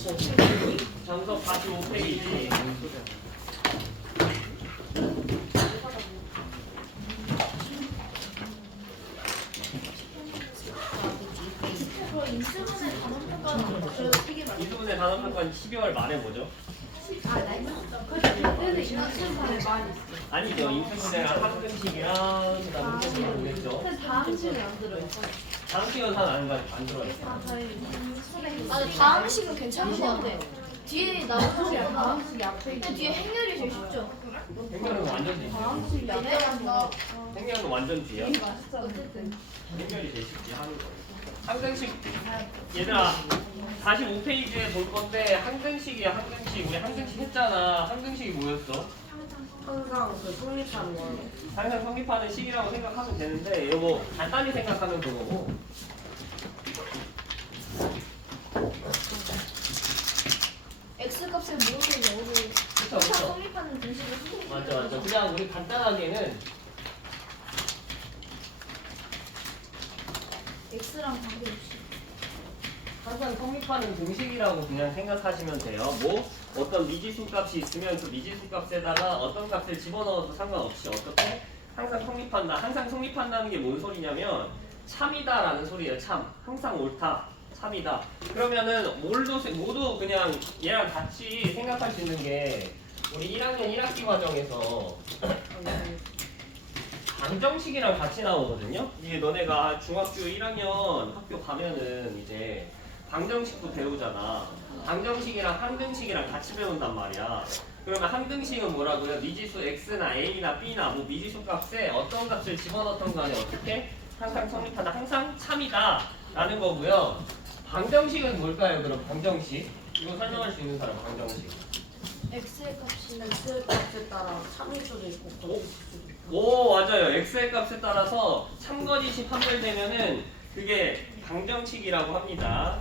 정석 45페이지. 이수분의 단원평가는 12월 말에 뭐죠? 아니죠. 인수분해랑 학등식이랑 그다음에 무슨 모르겠죠. 다음 시간에 안 들어요. 다음 시간 안 들어요. 다음 시간 괜찮은 것 같아요. 뒤에 나오는 거보다 다음 시간 앞에 있는 뒤에 행렬이 제일 쉽죠. 행렬은 완전 뒤지. 행렬은 완전 뒤야. 어쨌든 행렬이 제일 쉽지 하는 거. 항등식 얘들아 45페이지에 볼 건데 항등식이야 항등식. 우리 항등식 했잖아. 항등식이 뭐였어? 항상 그 성립하는 거. 항상 성립하는 식이라고 생각하면 되는데 이거 간단히 생각하면 그거고. x 값을 모으는 영어로 그쵸 그쵸. 성립하는 등식을 쓰고 맞죠 맞죠. 그냥 우리 간단하게는 x랑 관계없이 항상 성립하는 공식이라고 그냥 생각하시면 돼요. 뭐 어떤 미지수 값이 있으면 그 미지수 값에다가 어떤 값을 집어넣어도 상관없이 어떻게 항상 성립한다. 항상 성립한다는 게 뭔 소리냐면 참이다라는 소리예요. 참. 항상 옳다. 참이다. 그러면은 모두 그냥 얘랑 같이 생각할 수 있는 게 우리 1학년 1학기 과정에서 방정식이랑 같이 나오거든요. 이게 너네가 중학교 1학년 학교 가면은 이제 방정식도 배우잖아. 방정식이랑 항등식이랑 같이 배운단 말이야. 그러면 항등식은 뭐라고요? 미지수 x나 a나 b나 뭐 미지수 값에 어떤 값을 집어넣던 간에 어떻게 항상 성립한다. 항상 참이다 라는 거고요. 방정식은 뭘까요? 그럼 방정식 이거 설명할 수 있는 사람 방정식. x의 값이 X 값에 따라 참일 수도 있고 거짓일 수도 있고. 오 맞아요. x의 값에 따라서 참거짓이 판별되면은 그게 방정식이라고 합니다.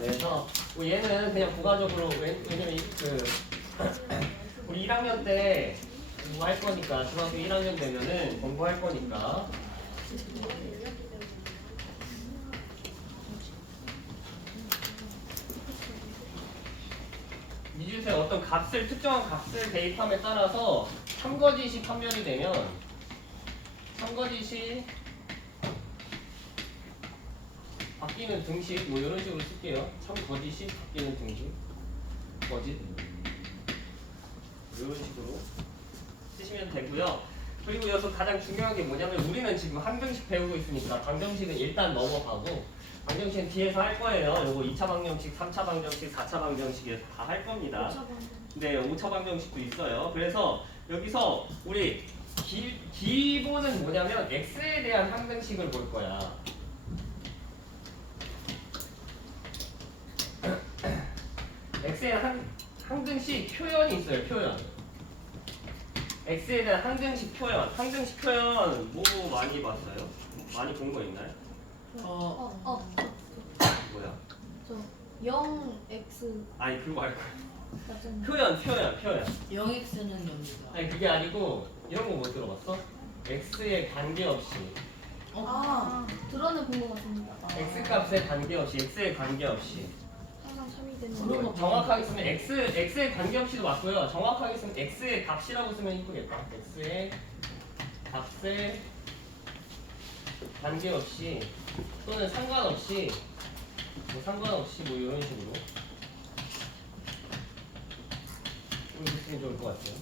그래서 뭐 얘는 그냥 부가적으로 왜냐면 그 우리 1학년 때 공부할 거니까 중학교 1학년 되면은 공부할 거니까 미지수의 어떤 값을 특정한 값을 대입함에 따라서 참거짓이 판별이 되면 참거짓이 바뀌는 등식 뭐 이런 식으로 쓸게요. 참거짓이 바뀌는 등식 거짓 이런 식으로 쓰시면 되고요. 그리고 여기서 가장 중요한 게 뭐냐면 우리는 지금 항등식 배우고 있으니까 방정식은 일단 넘어가고 방정식은 뒤에서 할 거예요. 요거 2차 방정식, 3차 방정식, 4차 방정식에서 다 할 겁니다. 네, 5차 방정식도 있어요. 그래서 여기서 우리 기본은 뭐냐면 x에 대한 항등식을 볼 거야. x에 항등식 표현이 있어요. 표현. x에 대한 항등식 표현. 항등식 표현 뭐 많이 봤어요? 많이 본 거 있나요? 뭐야? 저 0x 아니 그거 말고 맞잖아요. 표현. 0x는 0이다. 아니 그게 아니고 이런 거 못 들어봤어? x에 관계없이 드러내 본 것 같습니다. x 값에 관계없이 x에 관계없이 항상 3이 되는 그런 거. 거 정확하게 쓰면 x에 관계없이도 맞고요. 정확하게 쓰면 x의 값이라고 쓰면 이쁘겠다. x의 값에 관계없이 또는 상관없이 뭐 이런 식으로 이렇게 쓰면 좋을 것 같아요.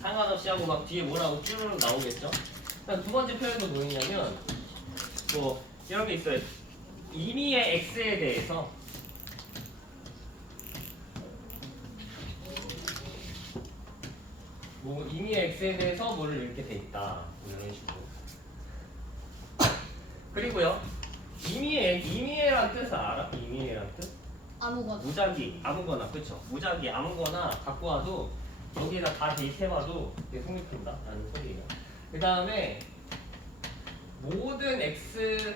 상관없이 하고 막 뒤에 뭐라고 쭈르륵 나오겠죠? 일단 두 번째 표현도 뭐였냐면 뭐 이런 게 있어요. 임의의 x에 대해서 뭐 임의의 x에 대해서 뭐를 이렇게 돼 있다. 뭐 이런 식으로. 그리고요. 임의애란 뜻을 알아? 임의애란 뜻? 아무거나. 무작위 아무거나 그쵸? 무작위 아무거나 갖고 와도 여기에다 다 대입해봐도 이게 성립한다 라는 소리예요. 그 다음에 모든 x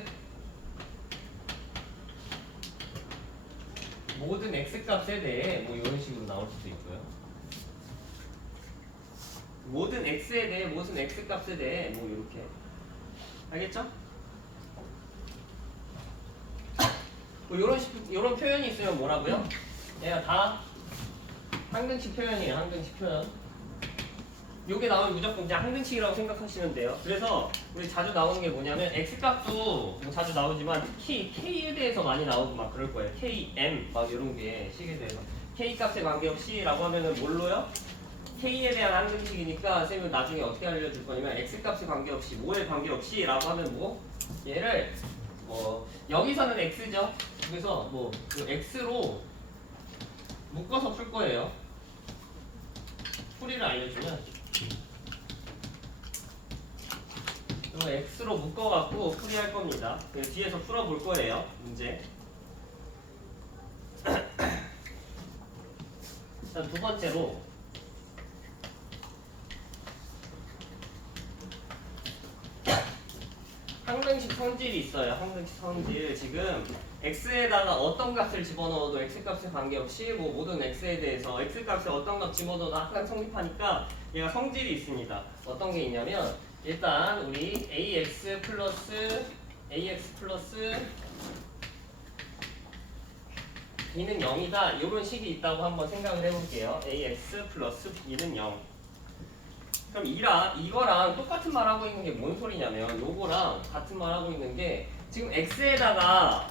값에 대해 뭐 이런 식으로 나올 수도 있고요. 모든 x에 대해 무슨 x 값에 대해 뭐 이렇게 알겠죠? 뭐 요런 표현이 있으면 뭐라고요? 얘가 다 항등식 표현이에요. 항등식 표현. 요게 나오면 무조건 그냥 항등식이라고 생각하시면 돼요. 그래서 우리 자주 나오는 게 뭐냐면 x값도 뭐 자주 나오지만 특히 k에 대해서 많이 나오고 막 그럴 거예요. km 막 이런 게 식에 대해서 k 값에 관계없이 라고 하면은 뭘로요? k에 대한 항등식이니까 쌤은 나중에 어떻게 알려줄 거냐면 x 값에 관계없이 뭐에 관계없이 라고 하면 뭐 얘를 여기서는 x죠. 그래서 뭐 그 x로 묶어서 풀 거예요. 풀이를 알려주면 이거 x로 묶어갖고 풀이할 겁니다. 그래서 뒤에서 풀어볼 거예요. 문제. 자, 두 번째로 항등식 성질이 있어요. 항등식 성질. 지금 x에다가 어떤 값을 집어넣어도 x값에 관계없이 뭐 모든 x에 대해서 x값에 어떤 값 집어넣어도 항상 성립하니까 얘가 성질이 있습니다. 어떤 게 있냐면 일단 우리 ax 플러스 b는 0이다 이런 식이 있다고 한번 생각을 해볼게요. ax 플러스 b는 0. 그럼 이거랑 똑같은 말 하고 있는 게 뭔 소리냐면 요거랑 같은 말 하고 있는 게 지금 x에다가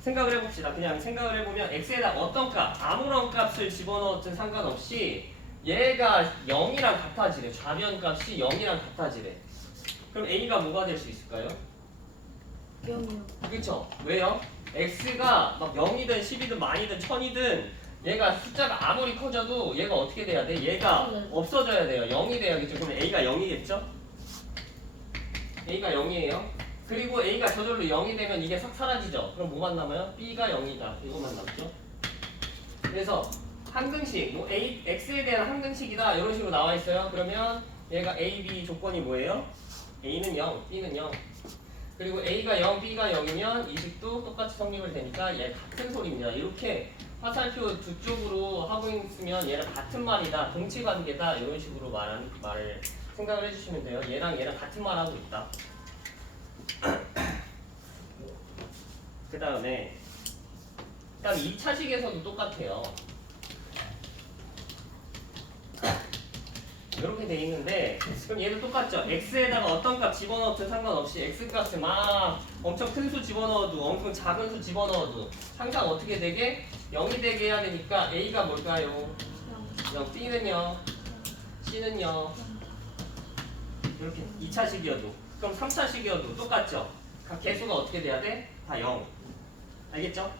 생각을 해봅시다. 그냥 생각을 해보면 x에다 어떤 값 아무런 값을 집어넣었든 상관없이 얘가 0이랑 같아지래. 좌변 값이 0이랑 같아지래. 그럼 a가 뭐가 될 수 있을까요? 0이요. 그쵸? 왜요? x가 막 0이든 10이든 만이든 1000이든 얘가 숫자가 아무리 커져도 얘가 어떻게 돼야 돼? 얘가 없어져야 돼요. 0이 돼야겠죠. 그럼 a가 0이겠죠? a가 0이에요. 그리고 a가 저절로 0이 되면 이게 싹 사라지죠. 그럼 뭐만 남아요? b가 0이다. 이것만 남죠. 그래서 항등식, 뭐 x에 대한 항등식이다 이런 식으로 나와 있어요. 그러면 얘가 a, b 조건이 뭐예요? a는 0, b는 0. 그리고 a가 0, b가 0이면 이 식도 똑같이 성립을 되니까 얘 같은 소리입니다. 이렇게 화살표 두 쪽으로 하고 있으면 얘랑 같은 말이다, 동치관계다 이런 식으로 말을 생각을 해주시면 돼요. 얘랑 같은 말 하고 있다. 그 다음에 2차식에서도 똑같아요. 이렇게 돼 있는데 그럼 얘도 똑같죠. x에다가 어떤 값 집어넣든 상관없이 x값을 막 엄청 큰 수 집어넣어도 엄청 작은 수 집어넣어도 항상 어떻게 되게 0이 되게 해야 되니까 a가 뭘까요? 0, b는요, c는요. 이렇게 2차식이어도 그럼 3차식이어도 똑같죠. 각 개수가 어떻게 돼야 돼? 다 0. 알겠죠?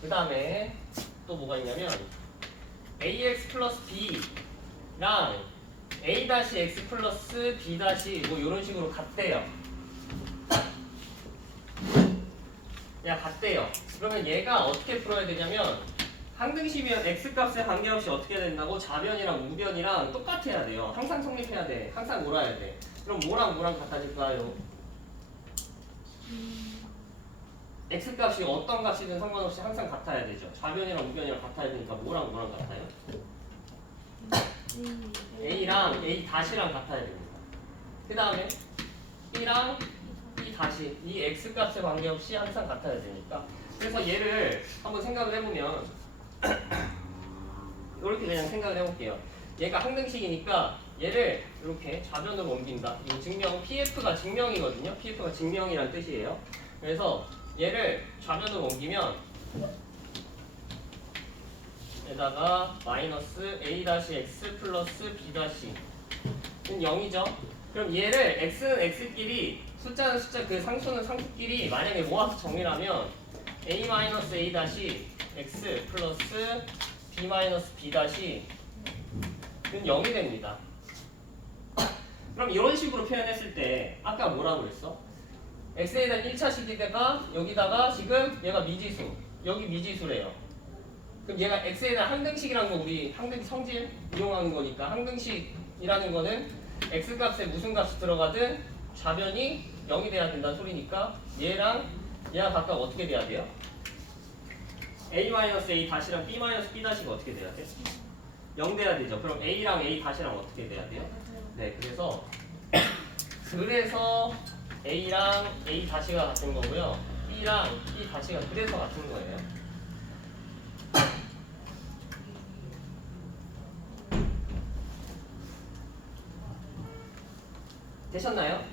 그 다음에 또 뭐가 있냐면 ax 플러스 b랑 a-x 플러스 b- 뭐 이런 식으로 같대요. 야 같대요. 그러면 얘가 어떻게 풀어야 되냐면 항등식이면 x값에 관계없이 어떻게 된다고? 좌변이랑 우변이랑 똑같아야 돼요. 항상 성립해야 돼. 항상 몰아야 돼. 그럼 뭐랑 뭐랑 같아질까요? x값이 어떤 값이든 상관없이 항상 같아야 되죠. 좌변이랑 우변이랑 같아야 되니까 뭐랑 뭐랑 같아요? a랑 a-랑 같아야 됩니다. 그 다음에 b랑 b- 이 x값에 관계없이 항상 같아야 되니까 그래서 얘를 한번 생각을 해보면 이렇게 그냥 생각을 해볼게요. 얘가 항등식이니까 얘를 이렇게 좌변으로 옮긴다. 이거 증명 pf가 증명이거든요. pf가 증명이란 뜻이에요. 그래서 얘를 좌변으로 옮기면 에다가 마이너스 a-x 플러스 b-는 0이죠. 그럼 얘를 x는 x끼리 숫자는 숫자 그 상수는 상수끼리 만약에 모아서 정리하면 a-a-x 플러스 b-b-는 0이 됩니다. 그럼 이런 식으로 표현했을 때 아까 뭐라고 했어? x에 대한 1차식이다가 여기다가 지금 얘가 미지수 여기 미지수래요. 그럼 얘가 x에 대한 항등식이라는 거 우리 항등식 성질 이용하는 거니까 항등식이라는 거는 x값에 무슨 값이 들어가든 좌변이 0이 돼야 된다는 소리니까 얘랑 얘가 각각 어떻게 돼야 돼요? a-a-랑 b-b가 어떻게 돼야 돼? 0 돼야 되죠. 그럼 A랑 A 다시랑 어떻게 돼야 돼요? 네, 그래서 A랑 A 다시가 같은 거고요. B랑 B 다시가 그래서 같은 거예요. 되셨나요?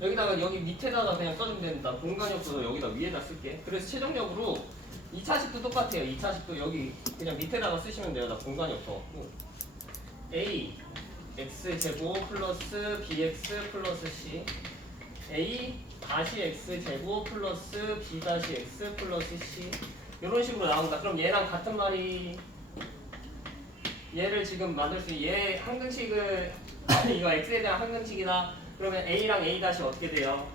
여기다가 여기 밑에다가 그냥 써주면 된다. 공간이 없어서 여기다 위에다 쓸게. 그래서 최종적으로 2차식도 똑같아요. 2차식도 여기 그냥 밑에다가 쓰시면 돼요. 나 공간이 없어갖고. A x제곱 플러스 bx 플러스 c a 다시 x제곱 플러스 b 다시 x 플러스 c 이런 식으로 나온다. 그럼 얘랑 같은 말이 얘를 지금 만들 수 얘 항등식을 이거 x에 대한 항등식이다. 그러면 a랑 a 다시 어떻게 돼요?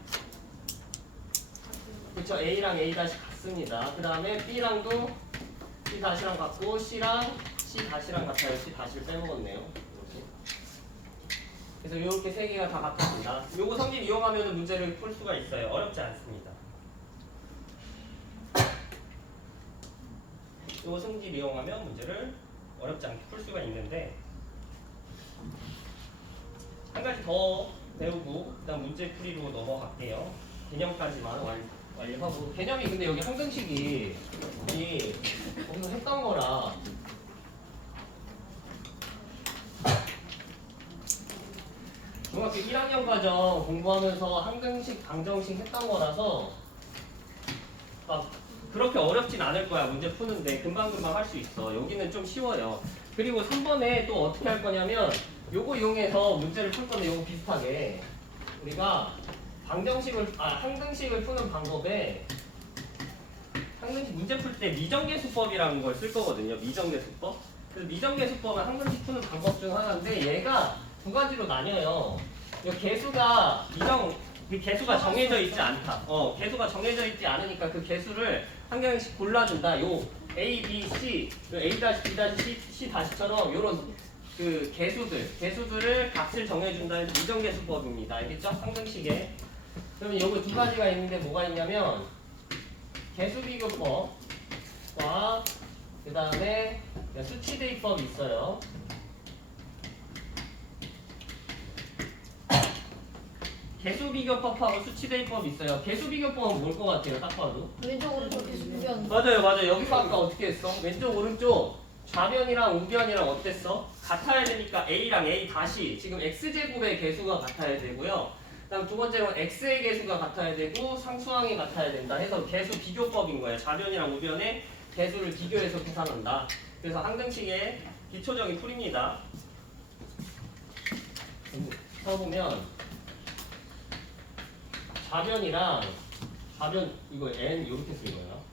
그쵸, a랑 a 다시 같습니다. 그 다음에 b랑도 b 다시랑 같고 c랑 c 다시랑 같아요. c 다시를 빼먹었네요. 이렇게. 그래서 이렇게 세 개가 다 같습니다. 요거 성질 이용하면 문제를 풀 수가 있어요. 어렵지 않습니다. 요거 성질 이용하면 문제를 어렵지 않게 풀 수가 있는데 한 가지 더 배우고 일단 문제 풀이로 넘어갈게요. 개념까지만 완료하고 개념이 근데 여기 항등식이 거기서 했던 거라 중학교 1학년 과정 공부하면서 항등식, 방정식 했던 거라서 막 그렇게 어렵진 않을 거야. 문제 푸는데 금방금방 할 수 있어. 여기는 좀 쉬워요. 그리고 3번에 또 어떻게 할 거냐면 요거 이용해서 문제를 풀 건데 요거 비슷하게 우리가 항등식을 푸는 방법에 항등식 문제 풀 때 미정계수법이라는 걸 쓸 거거든요. 미정계수법. 그래서 미정계수법은 항등식 푸는 방법 중 하나인데 얘가 두 가지로 나뉘어요. 이 개수가 그 개수가 정해져 있지 않다. 개수가 정해져 있지 않으니까 그 개수를 한 개씩 골라준다. 요 A, B, C, A B C 다시처럼 요런 그 개수들을 값을 정해준다는 미정계수법입니다. 알겠죠? 항등식에. 그러면 요거 두 가지가 있는데 뭐가 있냐면 개수비교법과 그 다음에 수치대입법이 있어요. 개수비교법하고 수치대입법이 있어요. 개수비교법은 뭘 것 같아요? 딱 봐도. 왼쪽 오른쪽 계속 구경. 맞아요. 여기서 아까 어떻게 했어? 왼쪽 오른쪽 좌변이랑 우변이랑 어땠어? 같아야 되니까 A랑 A 다시 지금 X제곱의 개수가 같아야 되고요. 그다음 두 번째로는 X의 개수가 같아야 되고 상수항이 같아야 된다 해서 개수 비교법인 거예요. 좌변이랑 우변의 개수를 비교해서 계산한다. 그래서 항등식의 기초적인 풀입니다. 써보면 좌변 이거 n 이렇게 쓰는 거예요.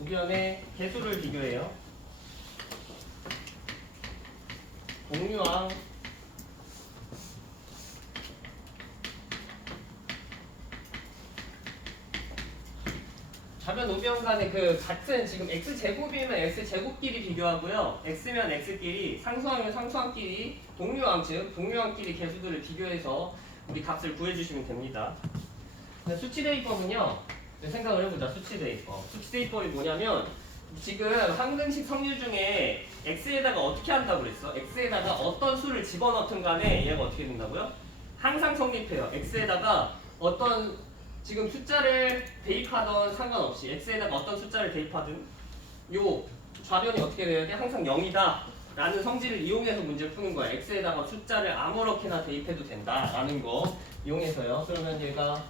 우변의 개수를 비교해요. 공유항 좌변 우변 간의 그 같은 지금 x제곱이면 x제곱끼리 비교하고요. x면 x끼리 상수항이면 상수항끼리 동류항 즉 동류항끼리 개수들을 비교해서 우리 값을 구해주시면 됩니다. 수치대입법은요. 생각을 해보자. 수치대입법이 뭐냐면 지금 항등식 성질 중에 x에다가 어떻게 한다고 그랬어? x에다가 어떤 수를 집어넣든 간에 얘가 어떻게 된다고요? 항상 성립해요. x에다가 어떤 지금 숫자를 대입하던 상관없이 x에다가 어떤 숫자를 대입하든 요 좌변이 어떻게 돼야 돼? 항상 0이다 라는 성질을 이용해서 문제를 푸는 거야. x에다가 숫자를 아무렇게나 대입해도 된다 라는 거 이용해서요. 그러면 얘가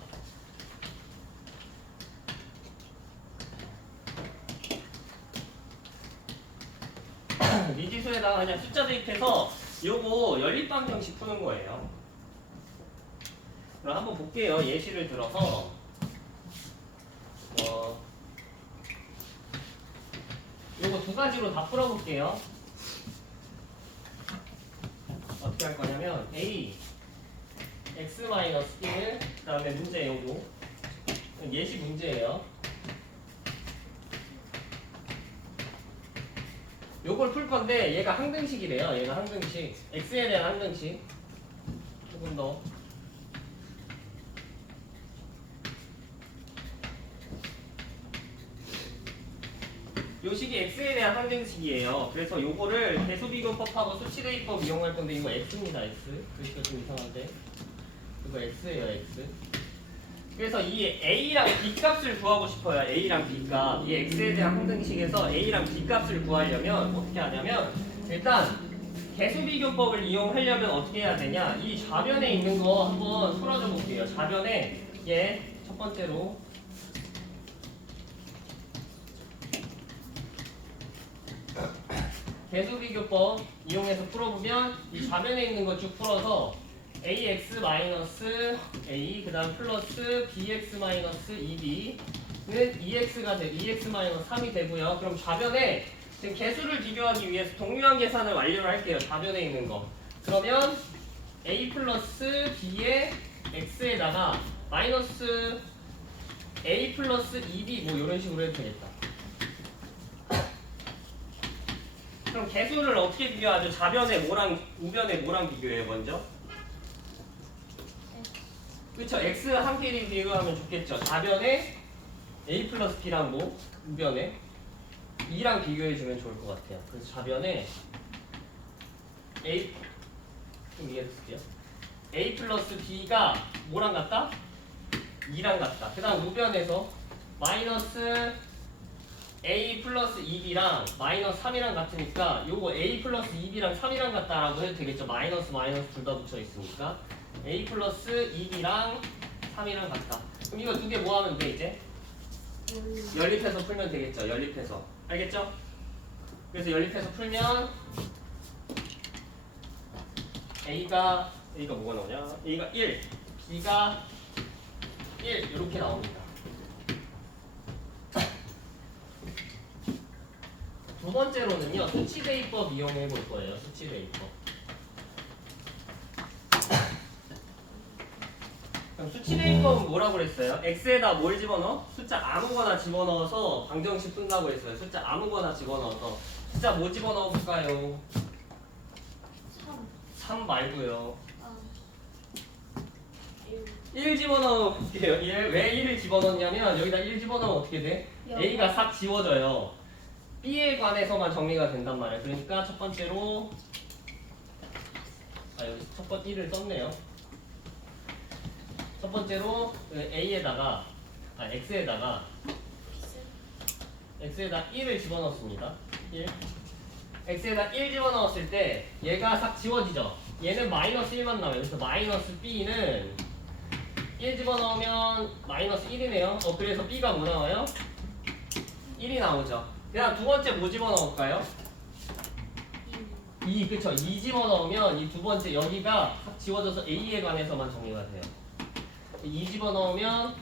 미지수에다가 그냥 숫자 대입해서 요거 연립방정식 푸는 거예요. 그럼 한번 볼게요. 예시를 들어서 요거 두 가지로 다 풀어볼게요. 어떻게 할 거냐면 A x-1 그 다음에 문제 요거 예시 문제예요. 요걸 풀 건데 얘가 항등식이래요. 얘가 항등식 x에 대한 항등식 조금 더 요 식이 x에 대한 항등식이에요. 그래서 요거를 개수비교법하고 수치대입법 이용할 건데 이거 x입니다. x. 그러니까 좀 이상한데 이거 x예요. x. 그래서 이 a랑 b 값을 구하고 싶어요. a랑 b 값. 이 x에 대한 항등식에서 a랑 b 값을 구하려면 어떻게 하냐면 일단 개수비교법을 이용하려면 어떻게 해야 되냐? 이 좌변에 있는 거 한번 풀어줘 볼게요. 좌변에 얘 첫 번째로 개수비교법 이용해서 풀어보면 이 좌변에 있는 거 쭉 풀어서 ax 마이너스 a 그 다음 플러스 bx 마이너스 2b는 2x가 돼 2x 마이너스 3이 되고요. 그럼 좌변에 지금 개수를 비교하기 위해서 동류한 계산을 완료를 할게요. 좌변에 있는 거. 그러면 a 플러스 b의 x에다가 마이너스 a 플러스 2b 뭐 이런 식으로 해도 되겠다. 그럼 개수를 어떻게 비교하죠? 좌변에 뭐랑 우변에 뭐랑 비교해요 먼저? 그쵸? x 한끼리 비교하면 좋겠죠. 좌변에 a 플러스 b랑 뭐? 우변에 2랑 비교해주면 좋을 것 같아요. 그래서 좌변에 a 좀 이해했을게요. a 플러스 b가 뭐랑 같다? 2랑 같다. 그 다음 우변에서 마이너스 a 플러스 2b랑 마이너스 3이랑 같으니까 요거 a 플러스 2b랑 3이랑 같다라고 해도 되겠죠. 마이너스 마이너스 둘 다 붙여 있으니까 a 플러스 2b랑 3이랑 같다. 그럼 이거 두 개 뭐 하면 돼 이제? 연립해서 풀면 되겠죠. 연립해서. 알겠죠? 그래서 연립해서 풀면 A가 뭐가 나오냐? A가 1, B가 1 이렇게 나옵니다. 두 번째로는요. 수치대입법 이용해 볼 거예요. 수치대입법. 그럼 수치대입법은 뭐라고 그랬어요? x에다 뭘 집어넣어? 숫자 아무거나 집어넣어서 방정식 푼다고 했어요. 숫자 아무거나 집어넣어서 숫자 뭐 집어넣어 볼까요? 3 말고요. 1 집어넣어 볼게요. 1. 왜 1을 집어넣냐면 여기다 1 집어넣으면 어떻게 돼? A가 싹 지워져요. B에 관해서만 정리가 된단 말이에요. 그러니까 첫 번째로 여기 첫 번째 1을 썼네요. 첫 번째로 A에다가 X에다가 1을 집어넣습니다. 1. X에다 1 집어넣었을 때 얘가 싹 지워지죠. 얘는 마이너스 1만 나와요. 그래서 마이너스 B는 1 집어넣으면 마이너스 1이네요. 그래서 B가 뭐 나와요? 1이 나오죠. 그 다음 두 번째 뭐 집어넣을까요? 2, 그쵸. 2 집어넣으면 이 두 번째 여기가 싹 지워져서 A에 관해서만 정리가 돼요. 2 집어넣으면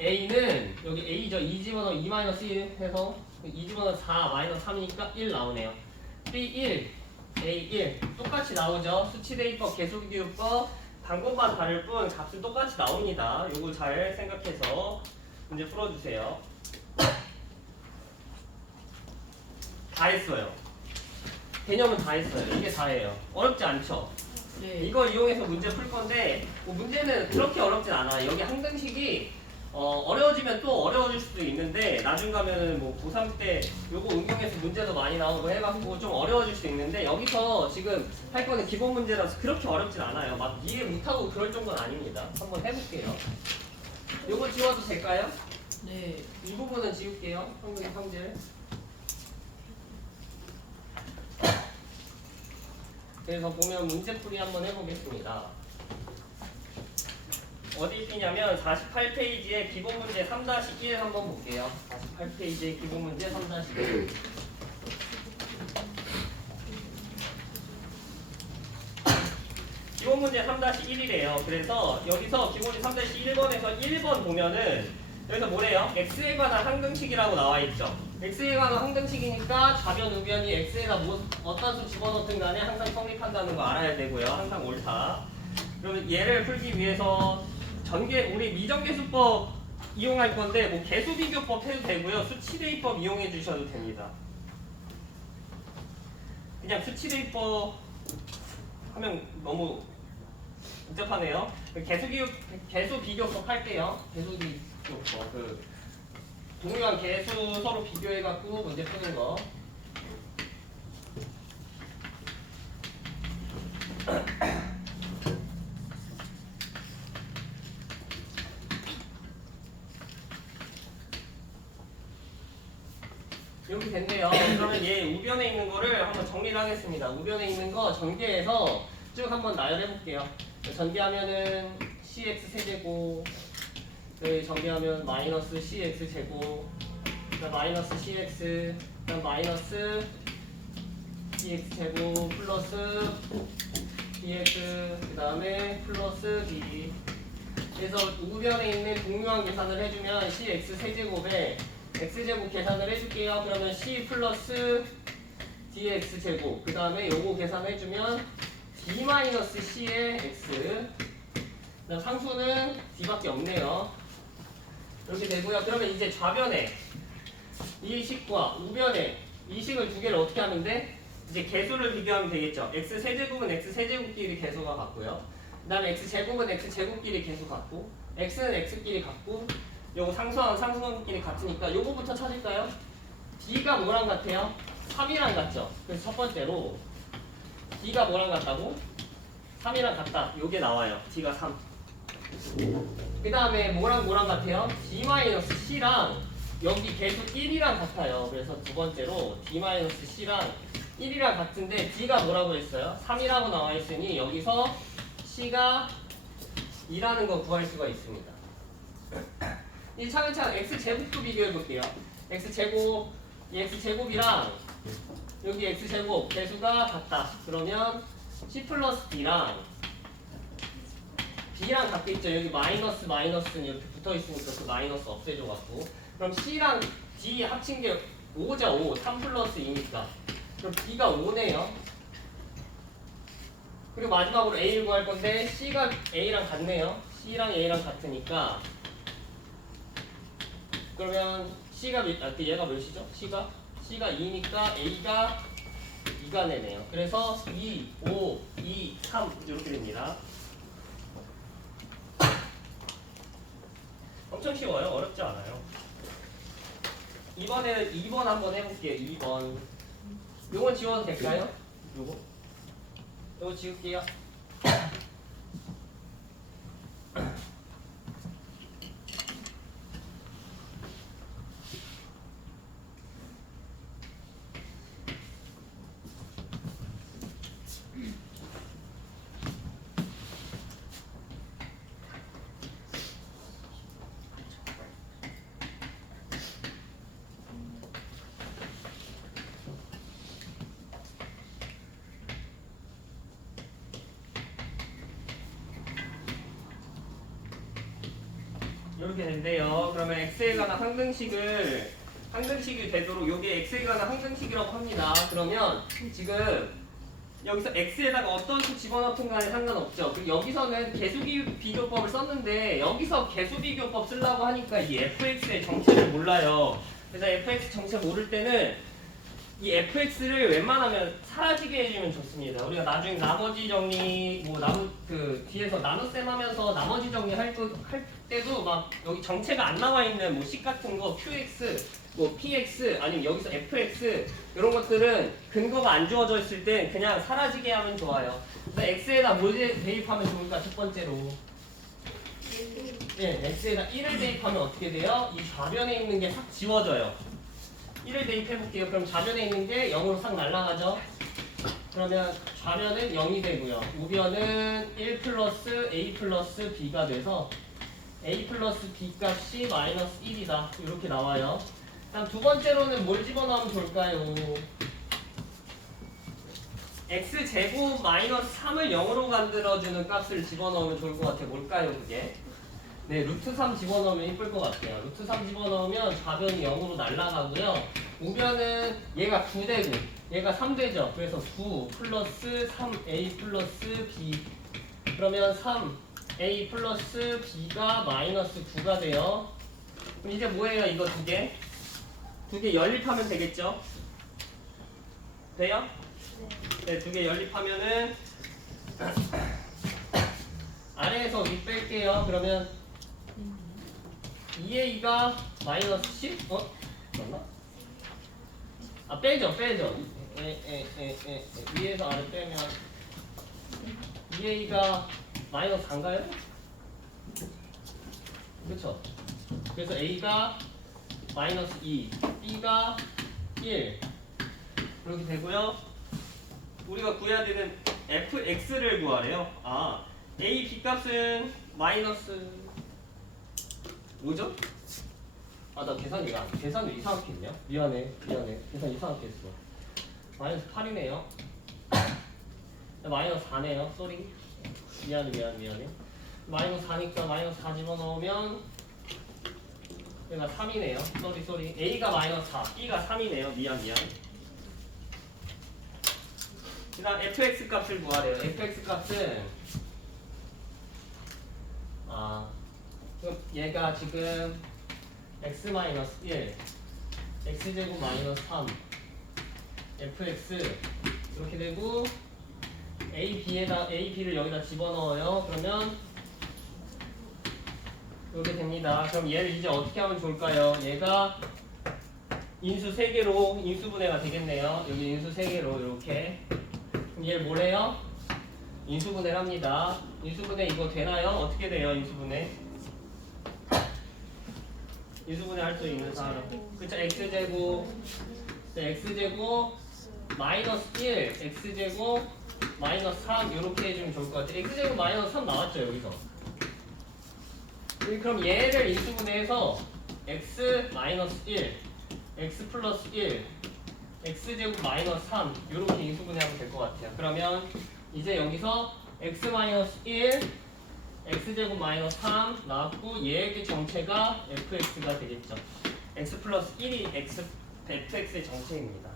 A는 여기 A죠. 2 집어넣으면 2-1 해서 2 집어넣으면 4-3이니까 1 나오네요. B1, A1 똑같이 나오죠. 수치대입법, 개수비교법 방법만 다를 뿐 값은 똑같이 나옵니다. 요거 잘 생각해서 문제 풀어주세요. 다 했어요. 개념은 다 했어요. 이게 다예요. 어렵지 않죠? 네. 이거 이용해서 문제 풀 건데 뭐 문제는 그렇게 어렵진 않아요. 여기 항등식이 어려워지면 또 어려워질 수도 있는데 나중 가면은 뭐 고3 때 요거 응용해서 문제도 많이 나오고 해가지고 좀 어려워질 수 있는데 여기서 지금 할 거는 기본 문제라서 그렇게 어렵진 않아요. 막 이해 못하고 그럴 정도는 아닙니다. 한번 해볼게요. 요거 지워도 될까요? 네. 이 부분은 지울게요. 형질. 그래서 보면 문제풀이 한번 해보겠습니다. 어디 있냐면 48페이지에 기본 문제 3-1 한번 볼게요. 48페이지에 기본 문제 3-1. 기본 문제 3-1이래요. 그래서 여기서 기본 문제 3-1번에서 1번 보면은 여기서 뭐래요? x에 관한 항등식이라고 나와 있죠. x에 관한 항등식이니까 좌변 우변이 x에다 어떤 수 집어넣든 간에 항상 성립한다는 거 알아야 되고요. 항상 옳다. 그러면 얘를 풀기 위해서 우리 미정계수법 이용할 건데 뭐 개수비교법 해도 되고요. 수치대입법 이용해 주셔도 됩니다. 그냥 수치대입법 하면 너무 복잡하네요. 개수비교법 할게요. 개수비교법 동일한 개수 서로 비교해갖고 문제 푸는 거. 이렇게 된대요. 그러면 얘 우변에 있는 거를 한번 정리를 하겠습니다. 우변에 있는 거 전개해서 쭉 한번 나열해 볼게요. 전개하면은 cx 세제곱, 전개하면 마이너스 cx 제곱, 그다음 마이너스 cx, 그다음 마이너스 dx 제곱 플러스 dx, 그다음에 플러스 b. 그래서 우변에 있는 동요한 계산을 해주면 cx 세제곱에 x제곱 계산을 해줄게요. 그러면 c 플러스 dx제곱, 그 다음에 요거 계산해주면 d-c의 x, 그다음 상수는 d밖에 없네요. 이렇게 되고요. 그러면 이제 좌변에 이 식과 우변에 이 식을 두 개를 어떻게 하면 돼? 이제 개수를 비교하면 되겠죠. x세제곱은 x세제곱끼리 개수가 같고요. 그 다음에 x제곱은 x제곱끼리 개수 같고, x는 x끼리 같고, 요거 상수항 상수항끼리 같으니까 요거부터 찾을까요? d가 뭐랑 같아요? 3이랑 같죠? 그래서 첫 번째로 d가 뭐랑 같다고? 3이랑 같다. 요게 나와요. d가 3. 그 다음에 뭐랑 같아요? d-c랑 여기 계수 1이랑 같아요. 그래서 두 번째로 d-c랑 1이랑 같은데 d가 뭐라고 했어요? 3이라고 나와 있으니 여기서 c가 2라는 거 구할 수가 있습니다. 이 차근차근 x제곱도 비교해 볼게요. x제곱, 이 x제곱이랑 여기 x제곱 개수가 같다. 그러면 c 플러스 d랑 b랑 같겠죠. 여기 마이너스 마이너스는 이렇게 붙어 있으니까 그 마이너스 없애줘 갖고, 그럼 c랑 d 합친 게 5죠. 5. 3 플러스 2니까. 그럼 b가 5네요. 그리고 마지막으로 a를 구할 건데 c가 a랑 같네요. c랑 a랑 같으니까 그러면 C가 얘가 몇이죠? C가 2니까 A가 2가 되네요. 그래서 2, 5, 2, 3 이렇게 됩니다. 엄청 쉬워요. 어렵지 않아요. 이번에는 2번 한번 해볼게요. 2번. 요건 지워도 될까요? 요거 지울게요. 이렇게 된대요. 그러면 x에 관한 항등식이 되도록 요게 x에 관한 항등식이라고 합니다. 그러면 지금 여기서 x에다가 어떤 수 집어넣든 간에 상관없죠. 그리고 여기서는 개수비교법을 썼는데 여기서 개수비교법 쓰려고 하니까 이 fx의 정체를 몰라요. 그래서 fx 정체 모를 때는 이 fx를 웬만하면 사라지게 해주면 좋습니다. 우리가 나중에 나머지 정리 뒤에서 나눗셈 하면서 나머지 정리 할 때도 막 여기 정체가 안 나와 있는 식 같은 거 qx, px 아니면 여기서 fx 이런 것들은 근거가 안 주어져 있을 땐 그냥 사라지게 하면 좋아요. 그래서 x에다 뭘 대입하면 좋을까? 첫 번째로 x에다 1을 대입하면 어떻게 돼요? 이 좌변에 있는 게 싹 지워져요. 1을 대입해볼게요. 그럼 좌변에 있는 게 0으로 싹 날아가죠? 그러면 좌변은 0이 되고요. 우변은 1 플러스 a 플러스 b가 돼서 a 플러스 b 값이 마이너스 1이다. 이렇게 나와요. 다음 두 번째로는 뭘 집어넣으면 좋을까요? x제곱 마이너스 3을 0으로 만들어주는 값을 집어넣으면 좋을 것 같아요. 뭘까요 그게? 네, 루트 3 집어넣으면 이쁠 것 같아요. 루트 3 집어넣으면 좌변이 0으로 날아가고요. 우변은 얘가 9되고 얘가 3되죠. 그래서 9 플러스 3a 플러스 b, 그러면 3a 플러스 b가 마이너스 9가 돼요. 그럼 이제 뭐예요? 이거 두 개 연립하면 되겠죠? 돼요? 네, 두 개 연립하면은 아래에서 위 뺄게요. 그러면 2a가 마이너스 10? 맞나? 아 빼죠. 위에서 아래 빼면 2a가 마이너스 4인가요? 그쵸? 그래서 a가 마이너스 2, b가 1 그렇게 되고요. 우리가 구해야 되는 fx를 구하래요. 아, a, b 값은 마이너스 뭐죠? 아, 나 계산을 이상하게 했냐? 미안해. 계산 이상하게 했어. 마이너스 8이네요. 마이너스 4네요. 쏘리. 미안해. 마이너스 4니까 마이너스 4 집어넣으면 얘가 3이네요. 쏘리. A가 마이너스 4, B가 3이네요. 미안. 그 다음 fx 값을 구하래요. fx 값은 그럼 얘가 지금 x 마이너스 1, x제곱 마이너스 3, fx 이렇게 되고 ab를 여기다 집어넣어요. 그러면 이렇게 됩니다. 그럼 얘를 이제 어떻게 하면 좋을까요? 얘가 인수 3개로 인수분해가 되겠네요. 여기 인수 3개로 이렇게. 그럼 얘를 뭐래요? 인수분해를 합니다. 인수분해 이거 되나요? 어떻게 돼요? 인수분해 할 수 있는 사람. 그쵸? x제곱 마이너스 1, x제곱 마이너스 3 이렇게 해주면 좋을 것 같아요. x제곱 마이너스 3 나왔죠 여기서. 그럼 얘를 인수분해해서 x 마이너스 1, x 플러스 1, x제곱 마이너스 3 이렇게 인수분해하면 될 것 같아요. 그러면 이제 여기서 x 마이너스 1, x제곱 마이너스 3 나왔고 얘의 정체가 fx가 되겠죠. x 플러스 1이 fx의 정체입니다.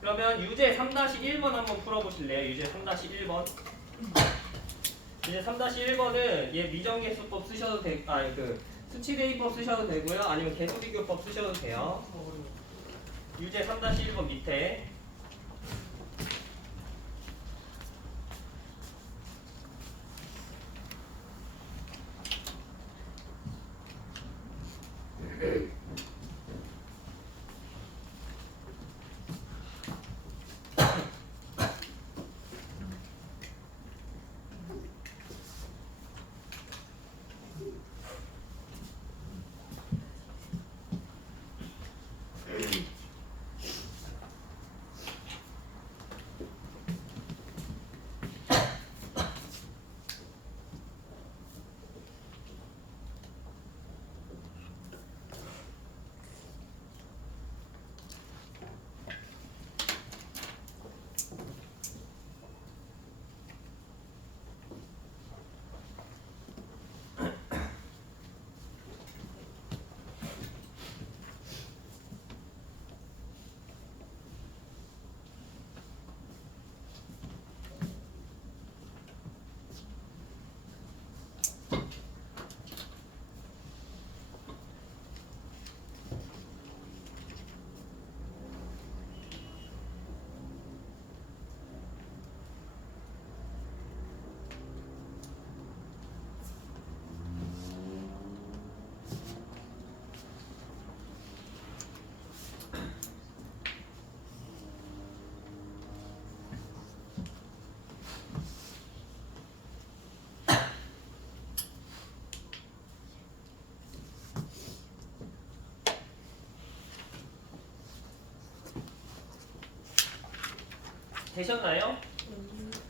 그러면 유제 3-1번 한번 풀어보실래요? 유제 3-1번. 이제 3-1번은 얘 미정계수법 쓰셔도 수치대입법 쓰셔도 되고요. 아니면 계수비교법 쓰셔도 돼요. 유제 3-1번 밑에 되셨나요?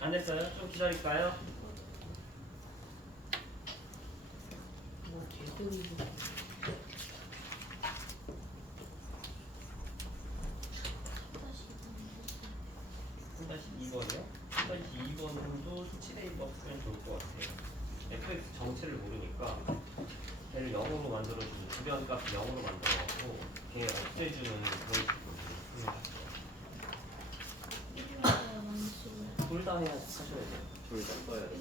안 됐어요? 좀 기다릴까요? 뭐 개들이고. 3-2번이요? 3-2번도 수치대입법 쓰면 좋을 것 같아요. fx 정체를 모르니까 걔를 0으로 만들어주는 주변값 0으로 만들어갖고 걔 없애주는 그런 식으로 둘 다 하셔야 돼요. 둘 다 써야 돼요.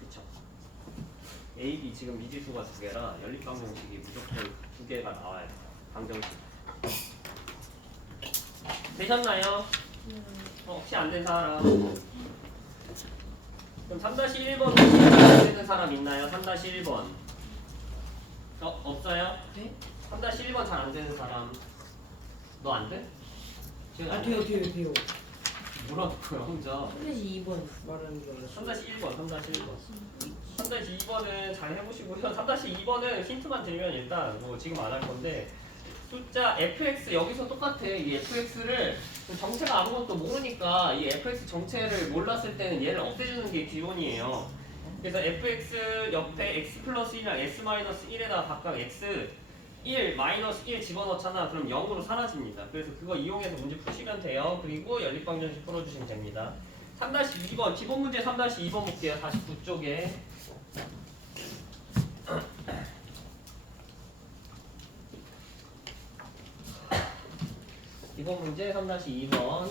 그쵸. A, B 지금 미지수가 2개라 연립방정식이 무조건 2개가 나와야 돼요. 방정식. 되셨나요? 혹시 안 된 사람? 그럼 3-1번 안 되는 사람 있나요? 3-1번. 없어요? 네? 3-1번 잘 안 되는 사람. 너 안 돼? 아 돼요. 뭐라고요 혼자? 3-2번 말하는 줄 알았어. 3-1번. 3-2번은 잘 해보시고요. 3-2번은 힌트만 드리면 일단 뭐 지금 안 할 건데 숫자 fx 여기서 똑같아. 이 fx를 정체가 아무것도 모르니까 이 fx 정체를 몰랐을 때는 얘를 없애주는 게 기본이에요. 그래서 fx 옆에 x 플러스 1이랑 s 마이너스 1에다가 각각 x 1, 마이너스 1 집어넣잖아. 그럼 0으로 사라집니다. 그래서 그거 이용해서 문제 푸시면 돼요. 그리고 연립방정식 풀어주시면 됩니다. 3-2번 기본 문제 3-2번 볼게요. 49쪽에 기본 문제 3-2번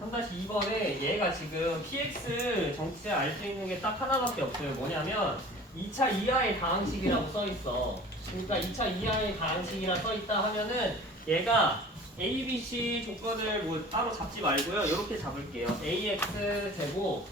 (3-2번에) 얘가 지금 px 정체 알 수 있는 게 딱 하나밖에 없어요. 뭐냐면 2차 이하의 다항식이라고 써있어. 그러니까 2차 이하의 다항식이라 써있다 하면은 얘가 a, b, c 조건을 뭐 따로 잡지 말고요. 이렇게 잡을게요. ax 제곱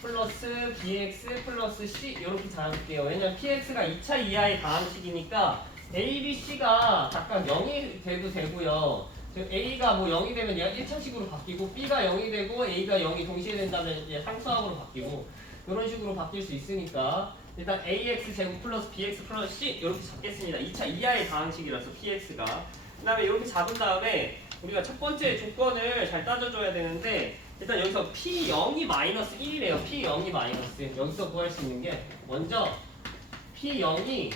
플러스 bx 플러스 c 이렇게 잡을게요. 왜냐면 px가 2차 이하의 다항식이니까 a, b, c가 각각 0이 돼도 되고요. 즉 a가 뭐 0이 되면 얘가 1차식으로 바뀌고 b가 0이 되고 a가 0이 동시에 된다면 이제 상수항으로 바뀌고 이런 식으로 바뀔 수 있으니까 일단 ax 제곱 플러스 bx 플러스 c 이렇게 잡겠습니다. 2차 이하의 다항식이라서 px가 그 다음에 이렇게 잡은 다음에 우리가 첫 번째 조건을 잘 따져줘야 되는데 일단 여기서 p0이 마이너스 1이래요. p0이 마이너스 여기서 구할 수 있는 게 먼저 p0이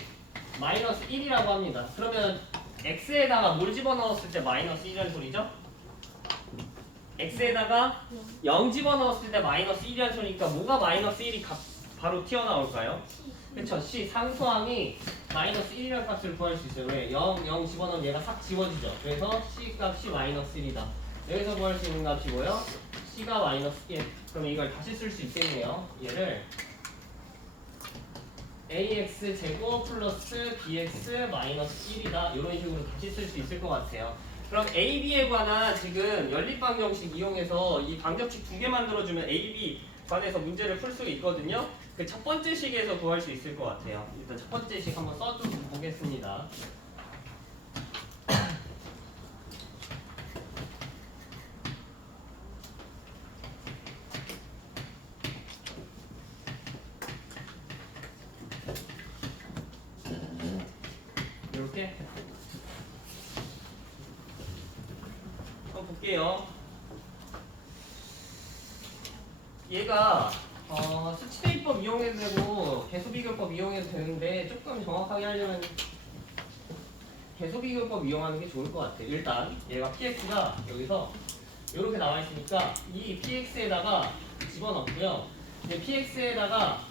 마이너스 1이라고 합니다. 그러면 x에다가 뭘 집어넣었을 때 마이너스 1이라는 소리죠? x에다가 0 집어넣었을 때 마이너스 1이라는 소리니까 뭐가 마이너스 1이 바로 튀어나올까요? 그쵸? c 상수항이 마이너스 1이라는 값을 구할 수 있어요. 왜? 0 집어넣으면 얘가 싹 지워지죠. 그래서 c 값이 마이너스 1이다. 여기서 구할 수 있는 값이 뭐예요? c가 마이너스 1. 그러면 이걸 다시 쓸 수 있겠네요. 얘를 ax 제곱 플러스 bx 마이너스 1이다. 이런 식으로 다시 쓸 수 있을 것 같아요. 그럼 a, b에 관한 지금 연립방정식 이용해서 이 방정식 두 개 만들어주면 a, b 관해서 문제를 풀 수 있거든요. 그 첫 번째 식에서 구할 수 있을 것 같아요. 일단 첫 번째 식 한번 써좀 보겠습니다. 이렇게 한번 볼게요. 얘가 수치대입법 이용해도 되고 개수비교법 이용해도 되는데 조금 정확하게 하려면 개수비교법 이용하는 게 좋을 것 같아요. 일단 얘가 px가 여기서 이렇게 나와 있으니까 이 px에다가 집어넣고요. 이제 px에다가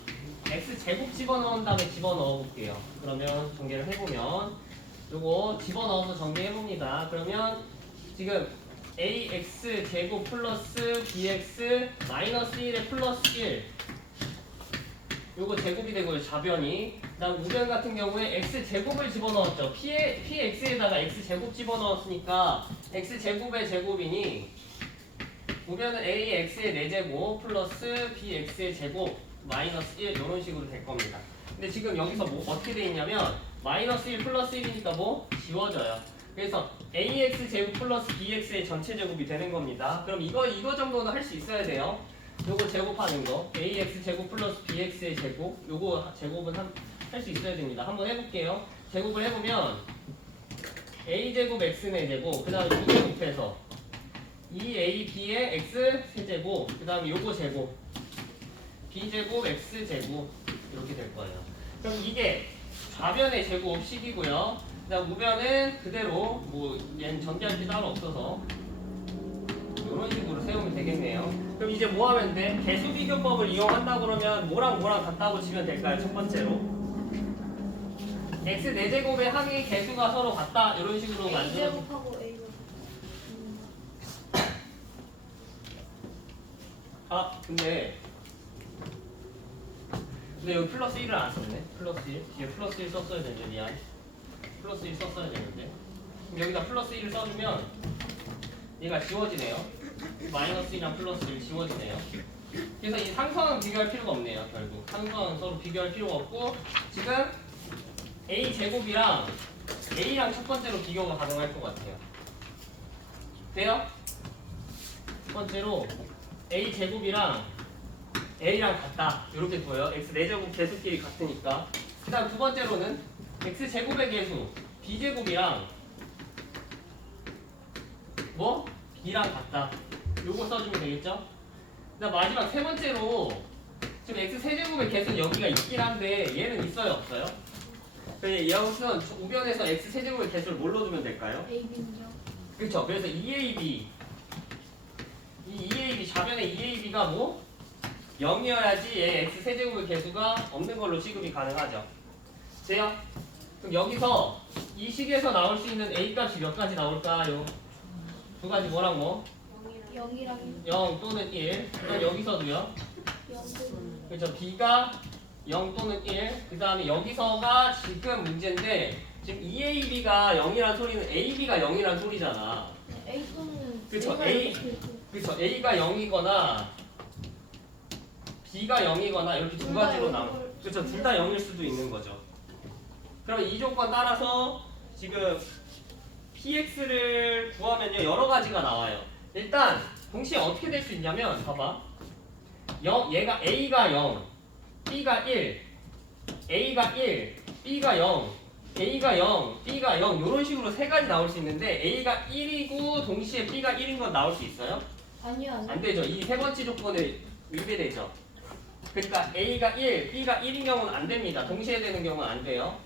x 제곱 집어넣은 다음에 집어넣어 볼게요. 그러면 전개를 해보면 요거 집어넣어서 전개해봅니다. 그러면 지금 ax 제곱 플러스 bx 마이너스 1에 플러스 1 요거 제곱이 되고요. 좌변이. 그 다음 우변 같은 경우에 x 제곱을 집어넣었죠. px에다가 x 제곱 집어넣었으니까 x 제곱의 제곱이니 우변은 ax의 4제곱 플러스 bx의 제곱 마이너스 1 이런 식으로 될 겁니다. 근데 지금 여기서 뭐 어떻게 돼 있냐면 마이너스 1 플러스 1이니까 뭐 지워져요. 그래서 ax 제곱 플러스 bx의 전체 제곱이 되는 겁니다. 그럼 이거 정도는 할 수 있어야 돼요. 요거 제곱하는 거 ax 제곱 플러스 bx의 제곱 요거 제곱은 할 수 있어야 됩니다. 한번 해볼게요. 제곱을 해보면 a제곱 x 4제곱 그 다음에 2개 곱해서 2ab의 x 세제곱 그 다음에 요거 제곱 b제곱 x제곱 이렇게 될 거예요. 그럼 이게 좌변의 제곱식이고요. 그 다음 우변은 그대로 뭐 얘는 전개할 게 따로 없어서 이런 식으로 세우면 되겠네요. 그럼 이제 뭐 하면 돼? 개수비교법을 이용한다 그러면 뭐랑 뭐랑 같다고 치면 될까요? 첫 번째로 x 4제곱의 항의 개수가 서로 같다 이런 식으로 만들어. A제곱하고 A가 근데 근데 여기 플러스 1을 안 썼네. 플러스 1. 뒤에 플러스 1 썼어야 되는데 미안. 플러스 1 썼어야 되는데. 그럼 여기다 플러스 1을 써주면 얘가 지워지네요. 마이너스 1이랑 플러스 1 지워지네요. 그래서 이 상수항은 비교할 필요가 없네요. 결국 상수항은 서로 비교할 필요가 없고 지금 a 제곱이랑 a랑 첫 번째로 비교가 가능할 것 같아요. 돼요? 첫 번째로 a 제곱이랑 a랑 같다 이렇게 보여요. x 4제곱 개수끼리 같으니까. 그 다음 두 번째로는 x 제곱의 개수 b 제곱이랑 뭐? b랑 같다. 요거 써주면 되겠죠? 그 다음 마지막 세 번째로 지금 x 세제곱의 개수는 여기가 있긴 한데 얘는 있어요 없어요? 그래서 여기서 우변에서 x 세제곱의 개수를 뭘로 두면 될까요? AB는요? 그렇죠. 그래서 2ab 이 2ab 좌변의 2ab가 뭐? 0이어야지 얘 x 세제곱의 개수가 없는 걸로 취급이 가능하죠. 돼요? 그럼 여기서 이 식에서 나올 수 있는 a 값이 몇 가지 나올까요? 두 가지 뭐랑 뭐? 0이랑 0 또는 1. 그럼 여기서도요. 0. 그렇죠. b가 0 또는 1. 그 다음에 여기서가 지금 문제인데 지금 2ab가 0이란 소리는 ab가 0이란 소리잖아. A 또는 그쵸, A가 A. 이렇게 있고. 그렇죠. a가 0이거나 b가 0이거나 이렇게 두 둘다 가지로 0일 나눠. 그렇죠. 둘 다 0일 수도 있는 거죠. 그럼 이 조건 따라서 지금 px를 구하면요 여러 가지가 나와요. 일단 동시에 어떻게 될 수 있냐면 봐봐. 얘가 a가 0, b가 1, a가 1, b가 0, a가 0, b가 0 이런 식으로 세 가지 나올 수 있는데 a가 1이고 동시에 b가 1인 건 나올 수 있어요? 아니요, 아니요. 안 되죠. 이 세 번째 조건에 위배되죠. 그러니까 a가 1, b가 1인 경우는 안 됩니다. 동시에 되는 경우는 안 돼요.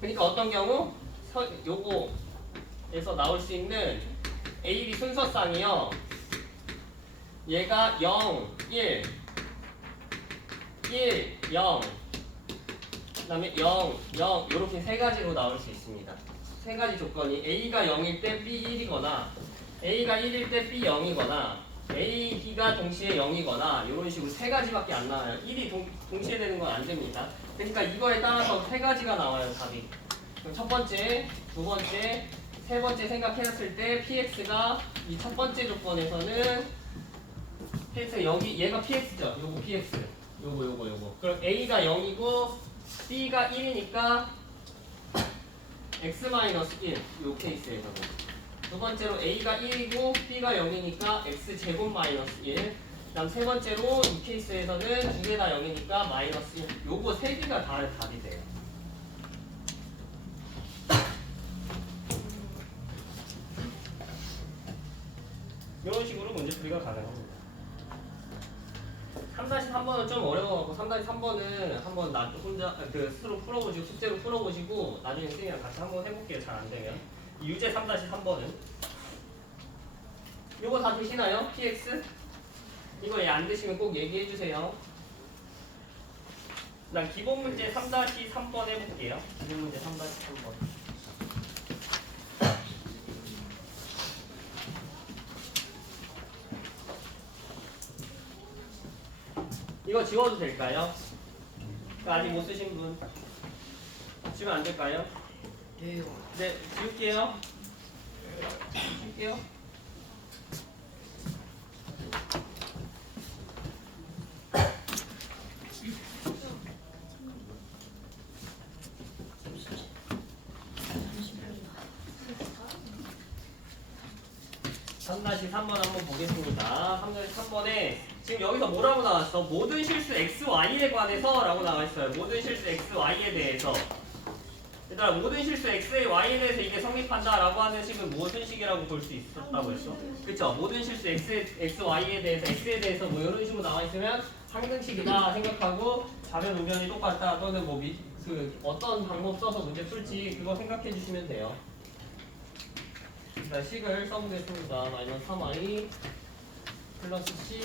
그러니까 어떤 경우? 요거에서 나올 수 있는 a, b 순서상이요. 얘가 0, 1, 1, 0, 그 다음에 0, 0 이렇게 세 가지로 나올 수 있습니다. 세 가지 조건이 a가 0일 때 b 1이거나 a가 1일 때 b 0이거나 a, b가 동시에 0이거나 이런 식으로 세 가지밖에 안 나와요. 1이 동시에 되는 건 안 됩니다. 그러니까 이거에 따라서 세 가지가 나와요. 답이. 그럼 첫 번째, 두 번째, 세 번째 생각했을 때 px가 이 첫 번째 조건에서는 px 여기 얘가 px죠. 요거 px. 요거. 그럼 a가 0이고 b가 1이니까 x-1 요 케이스에서는. 두 번째로 a가 1이고 b가 0이니까 x제곱 마이너스 1. 그 다음 세 번째로 이 케이스에서는 두 개 다 0이니까 마이너스 1. 요거 세 개가 다 답이 돼요. 이런 식으로 문제풀이가 가능합니다. 3-3번은 좀 어려워갖고 3-3번은 한번 나 혼자 스스로 풀어보시고 숙제로 풀어보시고 나중에 선생님이랑 같이 한번 해볼게요. 잘 안되면 이 유제 3-3번은 요거 다 되시나요? px? 이거 안 되시면 꼭 얘기해주세요. 난 기본 문제 3-3번 해볼게요. 기본 문제 3-3번. 이거 지워도 될까요? 아직 못 쓰신 분 지우면 안 될까요? 예요. 네, 지울게요. 지울게요. (3-3번) 한번 보겠습니다. 3-3번에 지금 여기서 뭐라고 나왔어? 모든 실수 XY에 관해서 라고 나와 있어요. 모든 실수 XY에 대해서. 얘들아, 모든 실수 X의 Y에 대해서 이게 성립한다 라고 하는 식은 무슨 식이라고 볼 수 있었다고 했어? 그쵸? 모든 실수 XY에 대해서 X에 대해서 뭐 이런 식으로 나와 있으면 상등식이다 생각하고 좌변 우변이 똑같다 또는 뭐 어떤 방법 써서 문제 풀지 그거 생각해 주시면 돼요. 자, 식을 써보겠습니다. 마이너스 3y 플러스 c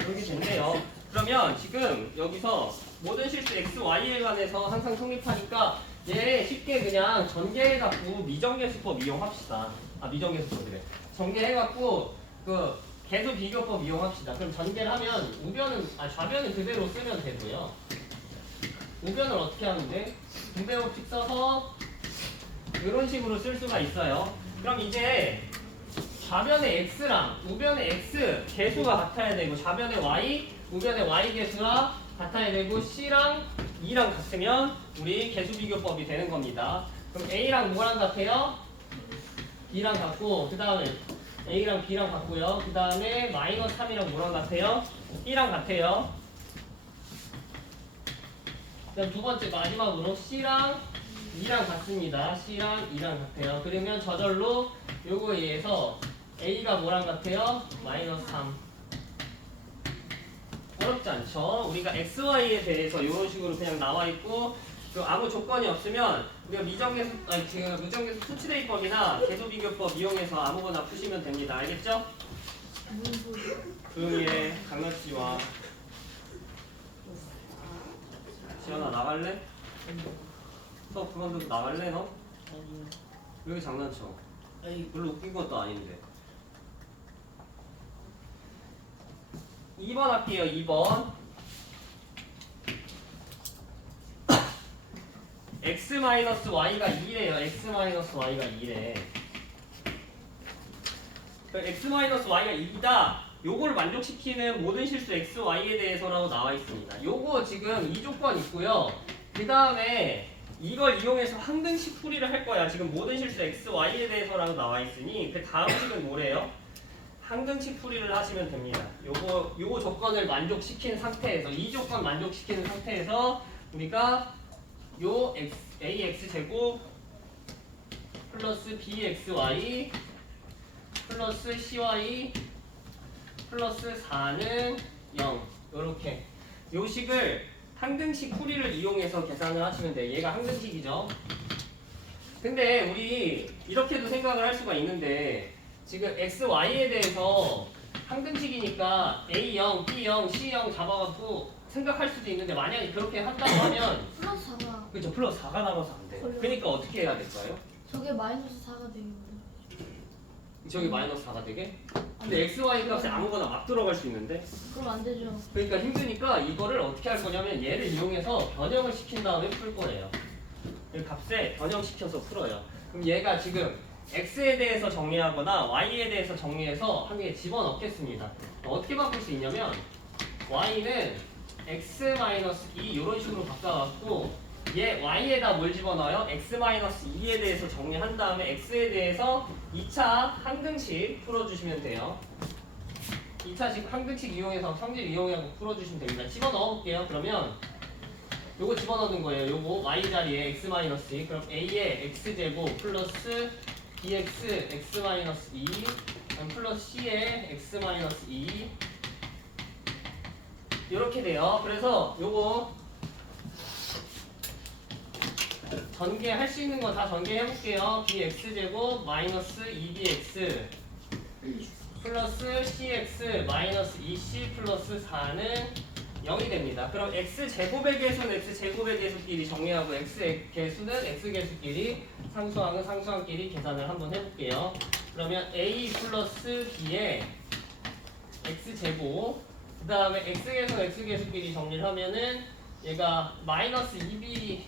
이렇게 됐네요. 그러면 지금 여기서 모든 실수 x, y에 관해서 항상 성립하니까 얘 쉽게 그냥 전개해갖고 미정계수법 이용합시다. 미정계수법 그래. 전개해갖고 그 계수 비교법 이용합시다. 그럼 전개를 하면 좌변은 그대로 쓰면 되고요. 우변을 어떻게 하는데? 분배법칙 써서 이런 식으로 쓸 수가 있어요. 그럼 이제 좌변의 x랑 우변의 x 개수가 같아야 되고 좌변의 y, 우변의 y 개수가 같아야 되고 c랑 2랑 같으면 우리 개수 비교법이 되는 겁니다. 그럼 a랑 뭐랑 같아요? b랑 같고 그 다음에 a랑 b랑 같고요. 그 다음에 마이너스 3이랑 뭐랑 같아요? b랑 같아요. 그다음 두 번째 마지막으로 c랑 2랑 같습니다. c랑 2랑 같아요. 그러면 저절로 요거에 의해서 a가 뭐랑 같아요? 마이너스 3. 어렵지 않죠? 우리가 xy에 대해서 이런 식으로 그냥 나와 있고 아무 조건이 없으면 우리가 무정계수 수치대입법이나 계수비교법 이용해서 아무거나 푸시면 됩니다. 알겠죠? 조용히 해. 강렬씨와 지연아 나갈래? 수업 그만두고 나갈래 너? 아니요. 왜 이렇게 장난쳐? 아니, 별로 웃긴 것도 아닌데. 2번 할게요. 2번 x-y가 2래요. x-y가 2래. x-y가 2다. 요걸 만족시키는 모든 실수 x, y에 대해서라고 나와 있습니다. 요거 지금 이 조건 있고요. 그 다음에 이걸 이용해서 항등식 풀이를 할 거야. 지금 모든 실수 x, y에 대해서라고 나와 있으니 그 다음 식은 뭐래요? 항등식 풀이를 하시면 됩니다. 요거 조건을 만족시킨 상태에서 이 조건 만족시키는 상태에서 우리가 요 ax 제곱 플러스 bxy 플러스 cy 플러스 4는 0 요렇게 요 식을 항등식 풀이를 이용해서 계산을 하시면 돼요. 얘가 항등식이죠. 근데 우리 이렇게도 생각을 할 수가 있는데 지금 x, y에 대해서 항등식이니까 a0, b0, c0 잡아갖고 생각할 수도 있는데 만약에 그렇게 한다고 하면 플러스 4가 그렇죠. 플러스 4가 남아서 안 돼요. 그러니까 어떻게 해야 될까요? 저게 마이너스 4가 되겠네. 저기 마이너스 4가 되게? 근데 x, y 값에 아무거나 막 들어갈 수 있는데 그럼 안 되죠. 그러니까 힘드니까 이거를 어떻게 할 거냐면 얘를 이용해서 변형을 시킨 다음에 풀 거예요. 이 값에 변형시켜서 풀어요. 그럼 얘가 지금 x에 대해서 정리하거나 y에 대해서 정리해서 한 개 집어넣겠습니다. 어떻게 바꿀 수 있냐면 y는 x-2 이런 식으로 바꿔갖고 얘 y에다 뭘 집어넣어요? x-2에 대해서 정리한 다음에 x에 대해서 2차 항등식 풀어주시면 돼요. 2차식 항등식 이용해서 성질 이용해서 풀어주시면 됩니다. 집어넣어볼게요. 그러면 요거 집어넣는 거예요. 요거 y 자리에 x-2 그럼 a의 x제곱 플러스 bx x-2 플러스 c의 x-2 이렇게 돼요. 그래서 요거 전개할 수 있는 거 다 전개해 볼게요. bx제곱 마이너스 2bx 플러스 cx 마이너스 2c 플러스 4는 0이 됩니다. 그럼 x제곱의 개수는 x제곱의 개수끼리 정리하고 x개수는 x개수끼리 상수항은 상수항끼리 계산을 한번 해볼게요. 그러면 a 플러스 b의 x제곱 그 다음에 x개수 x개수끼리 정리를 하면은 얘가 마이너스 2b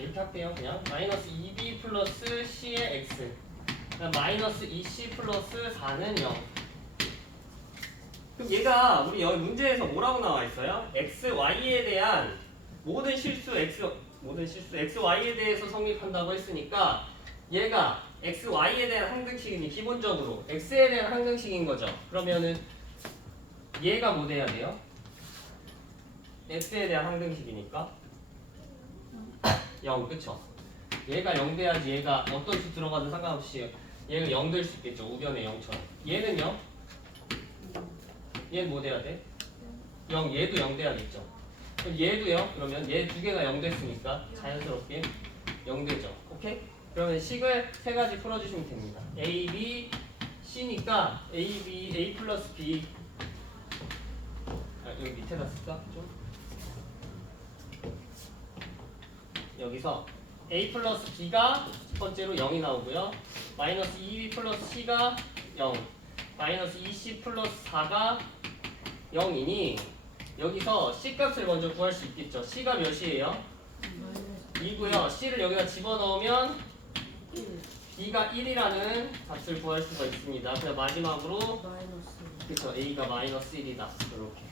이렇게 할게요. 그냥 마이너스 2b 플러스 c의 x 그다음 마이너스 2c 플러스 4는 0. 그럼 얘가 우리 여기 문제에서 뭐라고 나와 있어요? x, y에 대한 모든 실수 x, y에 대해서 성립한다고 했으니까 얘가 x, y에 대한 항등식이니 기본적으로 x에 대한 항등식인 거죠. 그러면은 얘가 뭐 돼야 돼요? x에 대한 항등식이니까 0, 그쵸? 얘가 0 돼야지 얘가 어떤 수 들어가든 상관없이 얘가 0 될 수 있겠죠. 우변의 0처럼. 얘는요? 얘는 뭐 돼야 돼? 0, 얘도 0 돼야겠죠. 그럼 얘도요? 그러면 얘 두 개가 0 됐으니까 자연스럽게 0 되죠. 오케이? 그러면 식을 세 가지 풀어주시면 됩니다. A, B, C니까 A, B, A 플러스 B 여기 밑에다 쓸까? 좀? 여기서 A 플러스 B가 첫 번째로 0이 나오고요. 마이너스 2B 플러스 C가 0. 마이너스 2c 플러스 4가 0이니 여기서 c 값을 먼저 구할 수 있겠죠. c가 몇이에요? 2고요. c를 여기다 집어넣으면 1 b가 1이라는 값을 구할 수가 있습니다. 그래서 마지막으로 마이너스 그렇죠. a가 마이너스 1이다. 이렇게.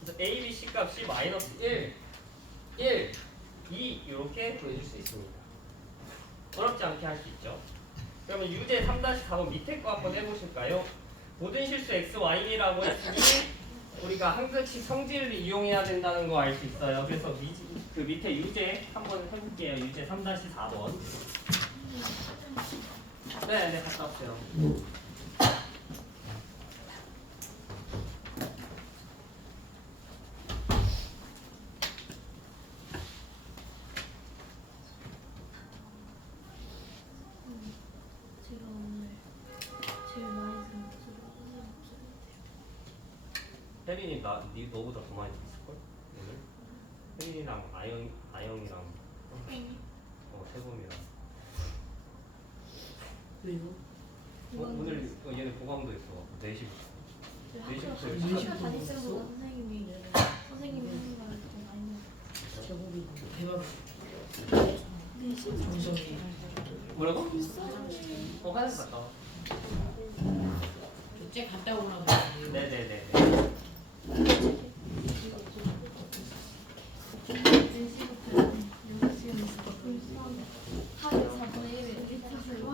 그래서 a, b, c 값이 마이너스 1, 1, 2 이렇게 구해줄 수 있습니다. 어렵지 않게 할 수 있죠. 그러면 유제 3-4번 밑에 거 한번 해보실까요? 모든 실수 x, y라고 했으니 우리가 항등식 성질을 이용해야 된다는 거 알 수 있어요. 그래서 그 밑에 유제 한번 해볼게요. 유제 3-4번. 네, 갔다 왔어요. 제가 오늘 제일 많이 듣는 목소리가 선생님 목소리인데요. 혜린이 너보다 더 많이 들었을걸? 오늘? 혜린이랑 아영이랑 세범이랑 왜요? 오늘 얘네 보강도 있어. 4시부터. 학교 네 시부터 학교 다닐 때보다 선생님이 하는 말을 더 많이 해요. 제목이 대박 네, 정성이 뭐라고? 화장실 갔다 와. 쟤 갔다 오라고 네네네. 하루에 4분의 1을 일타수로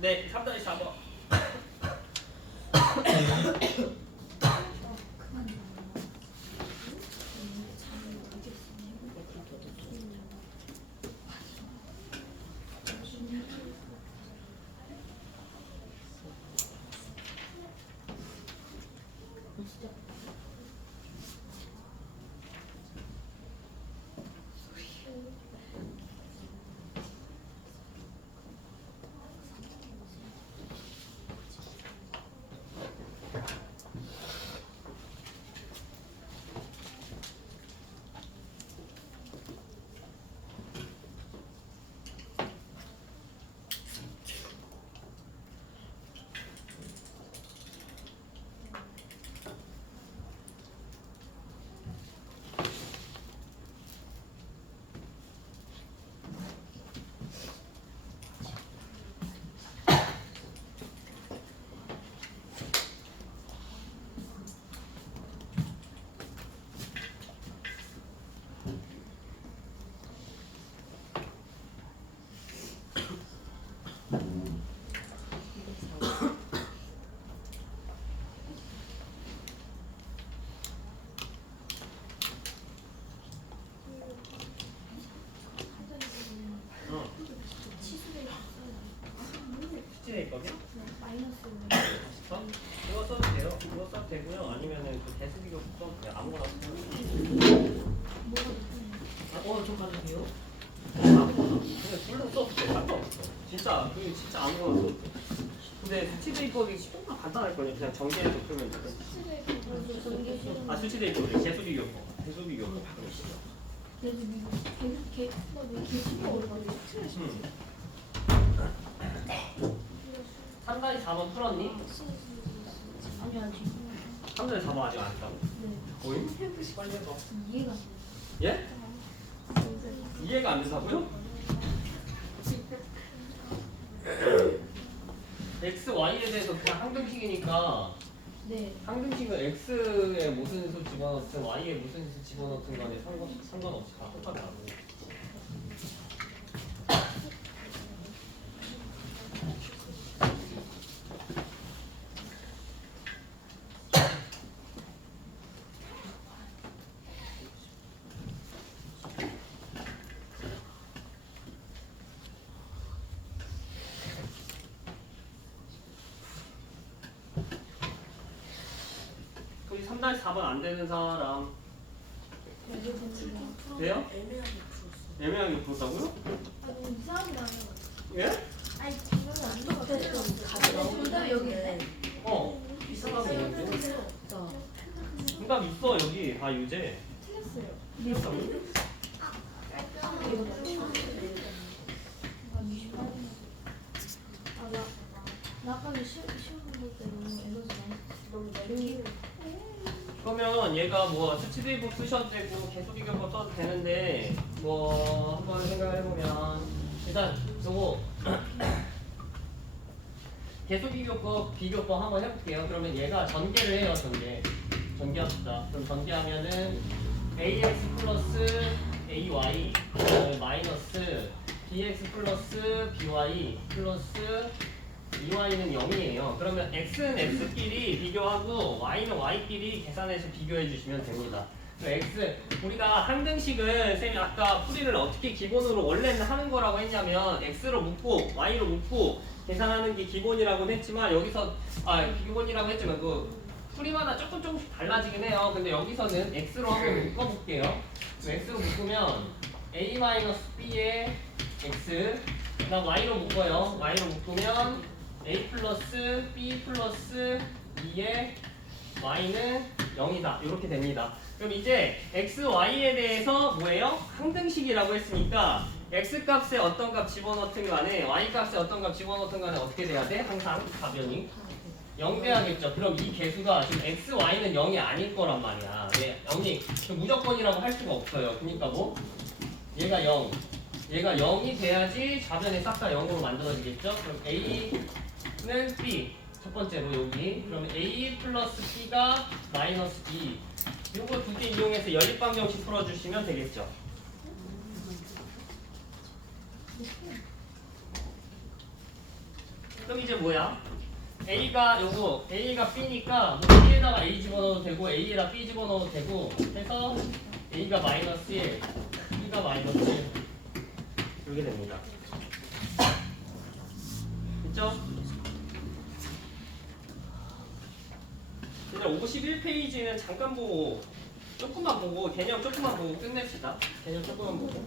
네, 3-4번. 수치돼 있거든요? 마이너스 이거 써도 돼요. 이거 써도 되고요. 아니면은 그 대수비교 써도 돼요. 아무거나 써도 돼요. 뭐가 있어요? 저 가도 돼요? 아무거나. 그냥 둘다 써도 돼. 상관없어. 진짜 아무거나 써도 돼. 근데 수치대입법이 조금 간단할걸요. 그냥 정제해서 풀면 돼. 아 수치대입법, 개수비교법. 개수비교법. 그래서 개수가 어려가지고 3-4번 풀었니? 아니 아직 3-4번 아직 안 했다고? 네 오잉? 빨리 해봐. 이해가 안 예? 이해가 안 된다고요? x, y에 대해서 그냥 항등식이니까 네 항등식은 x에 무슨 수 집어넣든 y에 무슨 수 집어넣든 간에 상관없이 다 똑같다고. 거기 3-4번 안 되는 사람 돼요? 애매하게 풀었어 애매하게 풀었다고요? 아니 이상하게 나와요 예? 아니 정답이 안 나왔어요 정답이 여기 있네 어. 정답 있어 여기 다 유제. 틀렸어요. 나 아까 시험 볼 때 너무 에너지 너무 내리고 그러면 얘가 뭐 수치대입법 쓰셔도 되고 계속이격법 써도 되는데 뭐 한번 생각을 해보면 일단 요거 계속이격법 비교법 한번 해볼게요. 그러면 얘가 전개를 해요. 전개합시다. 그럼 전개하면은 ax 플러스 ay 마이너스 bx 플러스 by 플러스 2y는 0이에요. 그러면 x는 x끼리 비교하고 y는 y끼리 계산해서 비교해 주시면 됩니다. x 우리가 항등식은 쌤이 아까 풀이를 어떻게 기본으로 원래는 하는 거라고 했냐면 x로 묶고 y로 묶고 계산하는 게 기본이라고 했지만 여기서 기본이라고 했지만 그 풀이마다 조금씩 달라지긴 해요. 근데 여기서는 x로 한번 묶어볼게요. x로 묶으면 a-b에 x 그다음 y로 묶어요. y로 묶으면 a 플러스 b 플러스 2에 y는 0이다. 이렇게 됩니다. 그럼 이제 x, y에 대해서 뭐예요? 항등식이라고 했으니까 x 값에 어떤 값 집어넣든 간에 y 값에 어떤 값 집어넣든 간에 어떻게 돼야 돼? 항상 가변이 0 돼야겠죠. 그럼 이 개수가 지금 x, y는 0이 아닐 거란 말이야. 네, 0이 무조건이라고 할 수가 없어요. 그러니까 뭐 얘가 0 얘가 0이 돼야지 좌변이 싹 다 0으로 만들어지겠죠. 그럼 a는 b 첫 번째로 여기 그러면 a 플러스 b가 마이너스 b 요거 두 개 이용해서 연립방정식 풀어주시면 되겠죠. 그럼 이제 뭐야? A가 B니까 뭐 B에다가 A 집어넣어도 되고 A에다 B 집어넣어도 되고 해서 A가 마이너스 1, B가 마이너스 1 이렇게 됩니다. 됐죠? 이제 51페이지는 잠깐 보고 조금만 보고 개념 조금만 보고 끝냅시다. 개념 조금만 보고.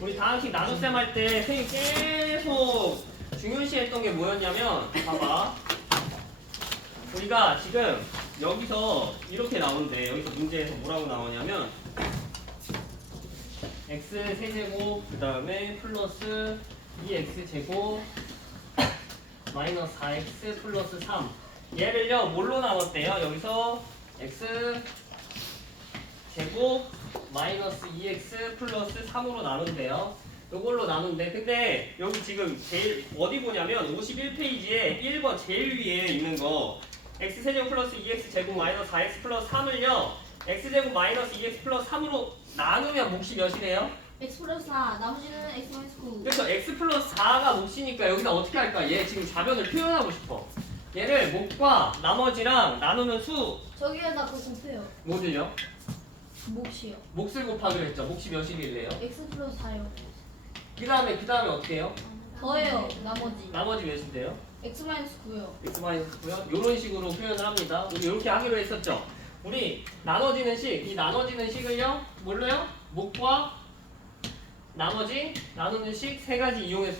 우리 다항식 나눗셈 할 때 선생님 계속 중요시했던 게 뭐였냐면 봐봐 우리가 지금 여기서 이렇게 나오는데 여기서 문제에서 뭐라고 나오냐면 x 세제곱 그 다음에 플러스 2x제곱 마이너스 4x 플러스 3 얘를요 뭘로 나눴대요? 여기서 x 제곱 마이너스 2x 플러스 3으로 나눈대요. 요걸로 나눈대. 근데 여기 지금 제일 어디 보냐면 51페이지에 1번 제일 위에 있는 거 x세제곱 플러스 2x 제곱 마이너스 4x 플러스 3을요 x제곱 마이너스 2x 플러스 3으로 나누면 몫이 몇이래요? x 플러스 4 나머지는 x 마이너스 9 그래서 x 플러스 4가 몫이니까 여기다 어떻게 할까? 얘 지금 좌변을 표현하고 싶어. 얘를 몫과 나머지랑 나누는 수 저기에다 그거 곱해요. 뭐들요? 몫이요. 몫을 곱하기로 했죠. 몫이 몇이길래요? x 플러스 4요. 그 다음에 어떻게 해요? 더해요. 나머지 나머지 몇인데요? x 마이너스 9요. x 마이너스고요. 이런 식으로 표현을 합니다. 우리 이렇게 하기로 했었죠. 우리 나눠지는 식, 이 나눠지는 식을요, 뭘로요? 몫과 나머지 나누는 식 세 가지 이용해서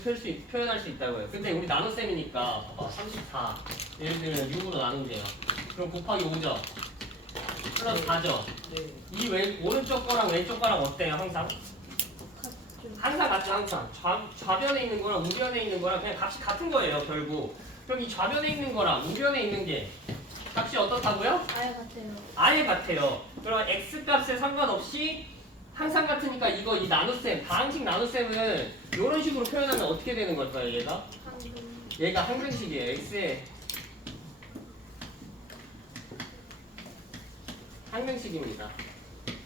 표현할 수 있다고요. 근데 우리 나눗셈이니까 봐봐, 34 예를 들면 6으로 나눈대요. 그럼 곱하기 5죠. 플러스 4죠. 네. 이 오른쪽 거랑 왼쪽 거랑 어때요? 항상? 항상 같죠. 항상 좌변에 있는 거랑 우변에 있는 거랑 그냥 값이 같은 거예요. 결국. 그럼 이 좌변에 있는 거랑 우변에 있는 게 값이 어떻다고요? 아예 같아요. 아예 같아요. 그럼 x 값에 상관없이 항상 같으니까 이거 이 나눗셈 다항식 나눗셈은 이런 식으로 표현하면 어떻게 되는 걸까요? 얘가 항등식이에요. x에 항등식입니다.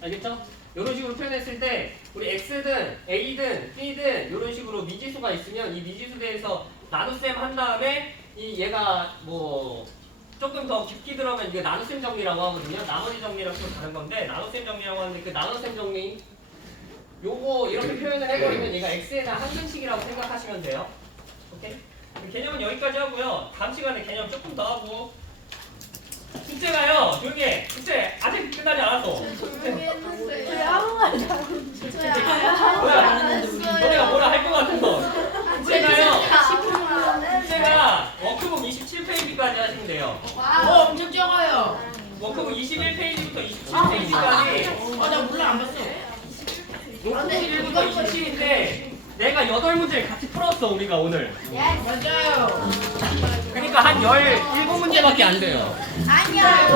알겠죠? 이런 식으로 표현했을 때 우리 x든 a든 b든 이런 식으로 미지수가 있으면 이 미지수 대해서 나눗셈 한 다음에 이 얘가 뭐 조금 더 깊게 들어가면 이게 나눗셈 정리라고 하거든요. 나머지 정리랑 좀 다른 건데 나눗셈 정리라고 하는데 그 나눗셈 정리 요거 이렇게 표현을 해버리면 얘가 x에 대한 항등식이라고 생각하시면 돼요. 오케이? 개념은 여기까지 하고요. 다음 시간에 개념 조금 더 하고 숙제가요. 조용히 해. 숙제 아직 끝나지 않았어. 저희 아무 말도 안 했어요. 저희 아무 말도 안 했어요. 너네가 뭐라 할 것 같아서. 숙제가요. 숙제가요. 숙제가 워크북 27페이지까지 하시면 돼요. 엄청 적어요. 워크북 21페이지부터 27페이지까지. 나 몰라 안 봤어. 워크북 1부터 27인데 내가 8문제를 같이 풀었어 우리가 오늘. 맞아요. 그러니까 한 17문제밖에 안 돼요. 아니야.